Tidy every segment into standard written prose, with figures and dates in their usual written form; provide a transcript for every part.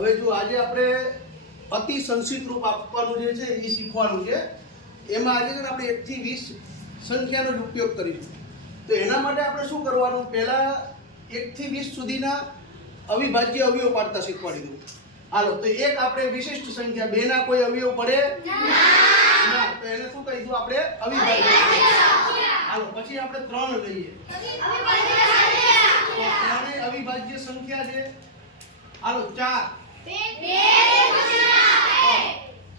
હવે જો આજે આપણે અતિ સંક્ષિપ્ત રૂપ આપવાનું જે છે એ શીખવાનું છે. એમાં આજે છે ને આપણે 1 થી 20 સંખ્યાનો જ ઉપયોગ કરીશું. તો એના માટે આપણે શું કરવાનું, પહેલા 1 થી 20 સુધીના અવિભાજ્ય અવયવ પાડતા શીખવાડી દઉં. હાલો, તો એક આપણે વિશિષ્ટ સંખ્યા, બે ના કોઈ અવયવ પડે ના, તો એને શું કહીશું આપણે? અવિભાજ્ય. હાલો, પછી આપણે 3 લઈએ. ત્રણેય અવિભાજ્ય સંખ્યા છે. હાલો, 4.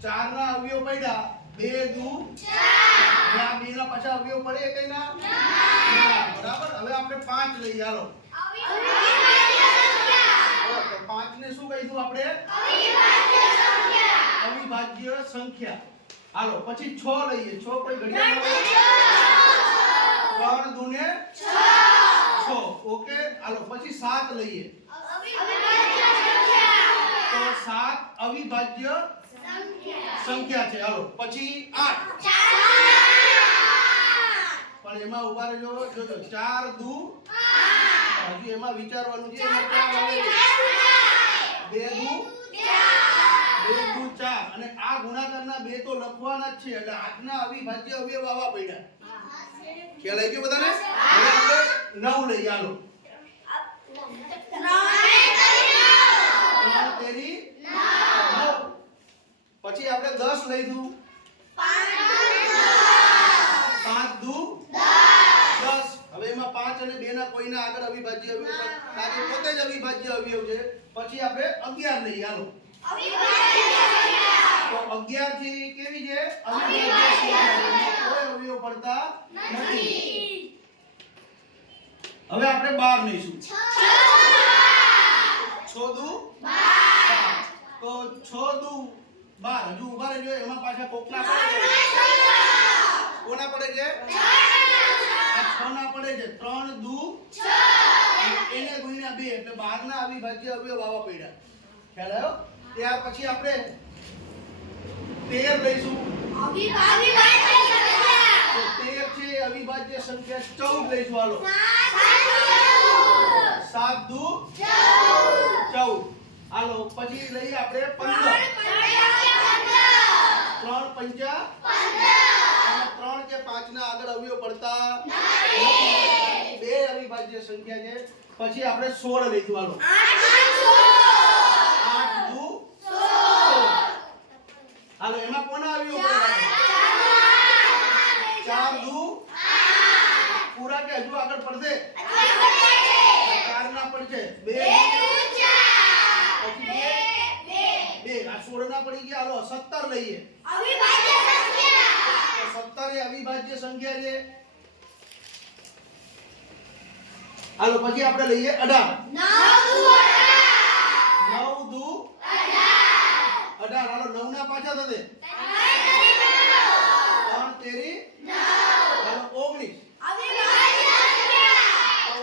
4 ના અવયવ પડ્યા, 2 દુ 4. આ 2 ના પાછા અવયવ પડે કઈ ના? બરાબર. હવે આપણે 5 લઈએ. હાલો, તો 5 ને શું કહીશું આપણે? અવિભાજ્ય સંખ્યા. હાલો, પછી 6 લઈએ. 6 કોઈ ઘડિયાળમાં 3 દુ ને 6. ઓકે. હાલો, પછી 7 લઈએ. તો 7 અવિભાજ્ય સંખ્યા છે. હાલો, પછી 8. પણ એમાં ઉભા રહેજો. જોજો, 4 દુ 8. હજી એમાં વિચારવાનું છે. 2 દુ 4. અને આ ગુણાકારના 2 તો લખવાના જ છે. એટલે 8 ના અવિભાજ્ય અવયવ આવા પડ્યા. ખ્યાલ આવી ગયો બધાને? હવે આપણે 9 લઈએ. હાલો, 3 તેરી 9. પછી આપણે 10 લઈશું. 5 દુ 10. હવે એમાં 5 અને 2 ના કોઈના આગળ અવિભાજ્ય અવયવ લાગે, પોતે જ અવિભાજ્ય અવયવ છે. પછી આપણે 11 લઈએ. હાલો, તો 11 થી કેવી છે? અવિભાજ્ય સંખ્યા. કોઈ અવયવ પડતા નથી. હવે આપણે 12 લઈશું. 6 દુ 12. તો 6 દુ 12. હજુ ઉભા રહેજો. એમાં પાછા કોકના પડે છે. કોના પડે છે? 6 ના પડે છે. 3 દુ 6. એને ગુણ્યા 2 એટલે 12 ના અવિભાજ્ય અવયવ આવા પડ્યા. ખ્યાલ આવ્યો? ત્યાર પછી આપણે 13 લઈશું. તો 13 છે અવિભાજ્ય સંખ્યા. 14 લઈશું. હાલો, 7 દુ 14. હાલો, પછી લઈએ આપણે 15. 3 પંચા 3 કે 5 ના આગળ અવયવ પડતા નથી. 2 અવિભાજ્ય સંખ્યા છે. પછી આપણે 16 લઈશું. હાલો, 8 દુ 16. હાલો, એમાં કોના અવયવ પડે? 4 દુ 8. પૂરા કે હજુ આગળ પડશે? 4 ના પડશે. 2 પછી 2 આ 16 ના પડી ગયા. હાલો, 17 લઈએ. 17 એ અવિભાજ્ય સંખ્યા છે. હાલો, પછી આપણે લઈએ 18. 9 દુ 18. હાલો, 9 ના પાછા થશે 3 તેરી 9. હાલો, 19.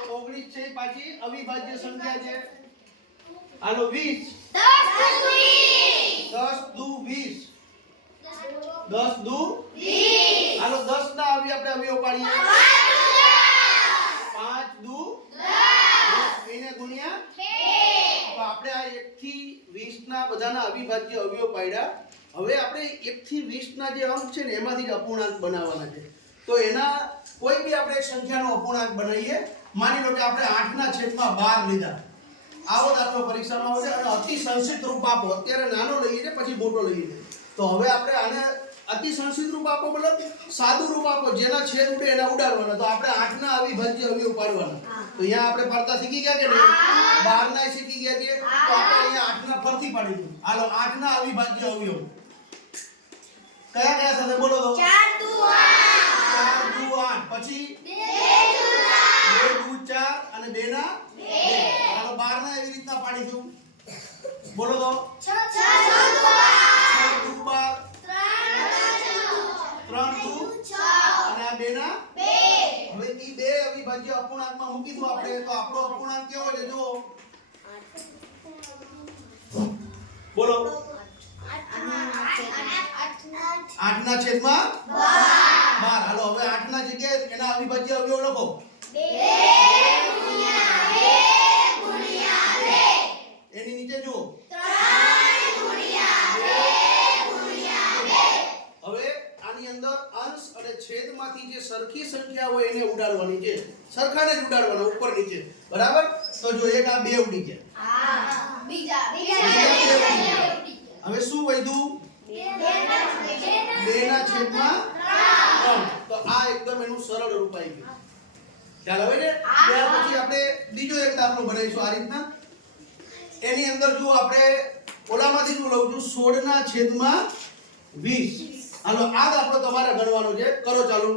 તો 19 છે પાછી અવિભાજ્ય સંખ્યા છે. હાલો, 20. 10 દુ 20. 10 દુ 20. હાલો, 10 ના આપણે અવયવ પાડીએ. 5 દુ 10. એને ગુણ્યા 2. તો આપણે આ 1 થી 20 ના બધાના અવિભાજ્ય અવયવ પાડ્યા. હવે આપણે 1 થી 20 ના જે અંક છે ને એમાંથી જ અપૂર્ણાંક બનાવવાના છે. તો એના કોઈ બી આપણે સંખ્યાનો અપૂર્ણાંક બનાવીએ. માની લો કે આપણે 8 ના છેદમાં 12 લીધા. આવો દાખલો પરીક્ષામાં આવશે અને અતિ સંક્ષિપ્ત રૂપ આપો. અત્યારે નાનો લઈએ છે, પછી મોટો લઈએ છે. તો હવે આપણે આને અતિ સંક્ષિપ્ત રૂપ આપો, મતલબ સાદું રૂપ આપો. જેના છેદ ઉડે એના ઉડાડવાના. તો આપણે 8 ના અવિભાજ્ય અવયવ પાડવાના. તો અહીંયા આપણે પાડતા શીખી ગયા કે નહીં? 12 ના શીખી ગયા છે. તો આપણે અહીંયા 8 ના ફરતી પાડી દીધું. હાલો, 8 ના અવિભાજ્ય અવયવ કયા કયા સાથે બોલો તો? 4 દુ 8. પછી 2 દુ 4 અને 2 ના 2. હાલો, 12 ના એવી રીતના પાડીશું. બોલો તો? 6 દુ 12. 3 દુ 6. અને આ 2 ના 2. હવે ઈ 2 અવિભાજ્ય અપૂર્ણાંકમાં મૂકીશું આપણે. તો આપણો અપૂર્ણાંક કેવો છે જો? બોલો? 8 ના છેદમાં 12. હાલો, હવે 8 ના જગ્યાએ એના અવિભાજ્ય અવયવ લખો. 2 ગુણ્યા 2 ગુણ્યા 2. એની નીચે જુઓ 3 ત્રણમાંથી જે સરખી સંખ્યા હોય એને ઉડાડવાની છે, સરખાને જ ઉડાડવાના ઉપર નીચે, બરાબર? તો જો એક આ 2 ઉડી ગયા, બીજા હવે શું વધ્યું? 2/3. તો આ એકદમ એનું સરળ રૂપ આવી ગયું. ખ્યાલ આવે ને? ત્યાર પછી આપણે બીજો એક દાખલો બનાવીશું આ રીતના. એની અંદર જો આપણે ઓલામાંથી હું લઉં છું 16/20. હાલો આ દાખલો તમારે ગણવાનો છે. કરો ચાલુ.